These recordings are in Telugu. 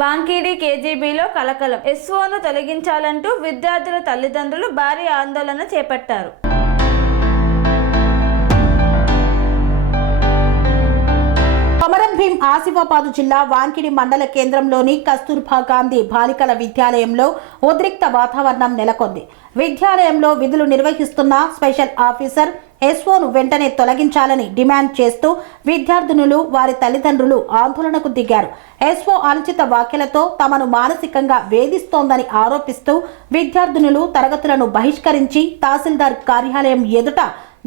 వాంకిడి కేజీబీలో కలకలం. ఎస్ఓను తొలగించాలంటూ విద్యార్థుల తల్లిదండ్రులు భారీ ఆందోళన చేపట్టారు. కొమరం భీం ఆసిఫాబాద్ జిల్లా వాంకిడి మండల కేంద్రంలోని కస్తూర్బా గాంధీ బాలికల విద్యాలయంలో ఉద్రిక్త వాతావరణం నెలకొంది. విద్యాలయంలో విధులు నిర్వహిస్తున్న స్పెషల్ ఆఫీసర్ ఎస్ఓను వెంటనే తొలగించాలని డిమాండ్ చేస్తూ విద్యార్థినులు వారి తల్లిదండ్రులు ఆందోళనకు దిగారు. ఎస్ఓ అనుచిత వ్యాఖ్యలతో తమను మానసికంగా వేధిస్తోందని ఆరోపిస్తూ విద్యార్థినులు తరగతులను బహిష్కరించి తహసీల్దార్ కార్యాలయం ఎదుట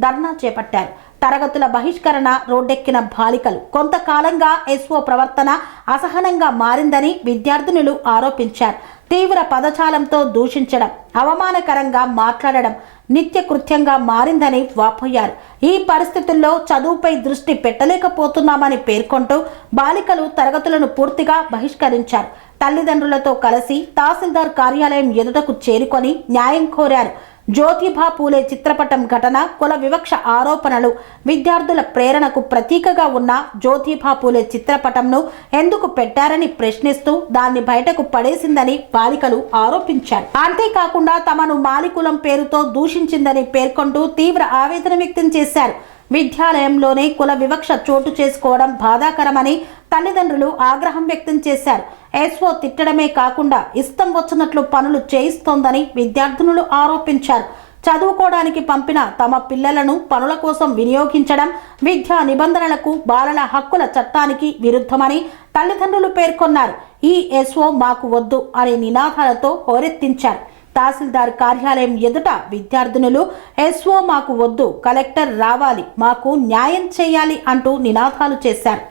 ధర్నా చేపట్టారు. తరగతుల బహిష్కరణ రోడ్డెక్కిన బాలికలు కొంతకాలంగా ఎస్ఓ ప్రవర్తన అసహనంగా మారిందని విద్యార్థినులు ఆరోపించారు. తీవ్ర పదజాలంతో దూషించడం, అవమానకరంగా మాట్లాడడం నిత్యకృత్యంగా మారిందని వాపోయారు. ఈ పరిస్థితుల్లో చదువుపై దృష్టి పెట్టలేకపోతున్నామని పేర్కొంటూ బాలికలు తరగతులను పూర్తిగా బహిష్కరించారు. తల్లిదండ్రులతో కలిసి తహసీల్దార్ కార్యాలయం ఎదుటకు చేరుకొని న్యాయం కోరారు. జ్యోతిబా పూలే చిత్రపటం ఘటన, కుల వివక్ష ఆరోపణలు, విద్యార్థుల ప్రేరణకు ప్రతీకగా ఉన్న జ్యోతిబా పూలే చిత్రపటంను ఎందుకు పెట్టారని ప్రశ్నిస్తూ దాన్ని బయటకు పడేసిందని బాలికలు ఆరోపించారు. అంతేకాకుండా తమను మాలికులం పేరుతో దూషించిందని పేర్కొంటూ తీవ్ర ఆవేదన వ్యక్తం చేశారు. విద్యాలయంలోనే కుల వివక్ష చోటు చేసుకోవడం బాధాకరమని తల్లిదండ్రులు ఆగ్రహం వ్యక్తం చేశారు. ఎస్ఓ తిట్టడమే కాకుండా ఇష్టం వచ్చినట్లు పనులు చేయిస్తోందని విద్యార్థినులు ఆరోపించారు. చదువుకోవడానికి పంపిన తమ పిల్లలను పనుల కోసం వినియోగించడం విద్యా నిబంధనలకు, బాలల హక్కుల చట్టానికి విరుద్ధమని తల్లిదండ్రులు పేర్కొన్నారు. ఈ ఎస్ఓ మాకు వద్దు అనే నినాదాలతో హోరెత్తించారు. తహసీల్దార్ కార్యాలయం ఎదుట విద్యార్థినులు ఎస్ఓ మాకు వద్దు, కలెక్టర్ రావాలి, మాకు న్యాయం చేయాలి అంటూ నినాదాలు చేశారు.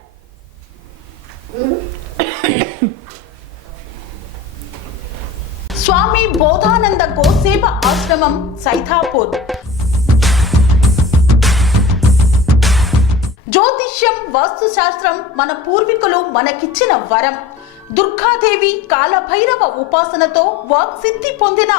స్వామి బోధానంద గోసేవ ఆశ్రమం సైతాపూర్. జ్యోతిష్యం, వాస్తుశాస్త్రం మన పూర్వీకులు మనకిచ్చిన వరం. దుర్గాదేవి, కాలభైరవ ఉపాసనతో వాక్సిద్ధి పొందిన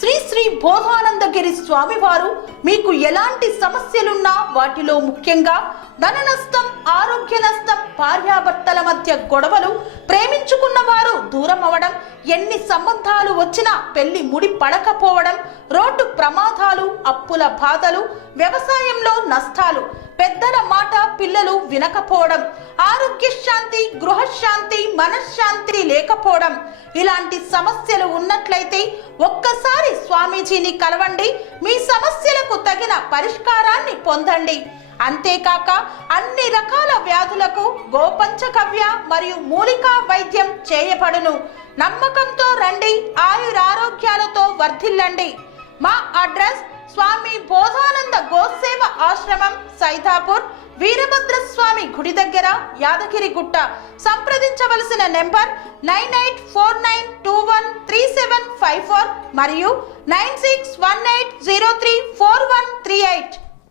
శ్రీ శ్రీ బోధానందగిరి స్వామివారు మీకు ఎలాంటి సమస్యలున్నా, వాటిలో ముఖ్యంగా ధన నష్టం, ఆరోగ్య నష్టం, భార్యాభర్తల మధ్య గొడవలు, ప్రేమించుకున్న వారు దూరం అవడం, ఎన్ని సంబంధాలు వచ్చినా పెళ్లి ముడి పడకపోవడం, రోడ్డు ప్రమాదాలు, అప్పుల బాధలు, వ్యవసాయంలో నష్టాలు, పెద్దల మాట పిల్లలు వినకపోవడం, ఆరోగ్య శాంతి, గృహశాంతి, మనశ్శాంతి లేకపోవడం, ఇలాంటి సమస్యలు ఉన్నట్లయితే ఒక్కసారి స్వామీజీని కలవండి. మీ సమస్యలకు తగిన పరిష్కారాన్ని పొందండి. అంతేకాక అన్ని రకాల వ్యాధులకు గోపంచకవ్య మరియు మూలికా వైద్యం చేయబడును. నమ్మకంతో రండి, ఆయురారోగ్యాలతో వర్ధిల్లండి. మా అడ్రస్ స్వామి బోధానంద గోసేవ ఆశ్రమం, సైతాపూర్, వీరభద్రస్వామి గుడి దగ్గర, యాదగిరిగుట్ట. సంప్రదించవలసిన నెంబర్ 9849213754 మరియు 9618034138.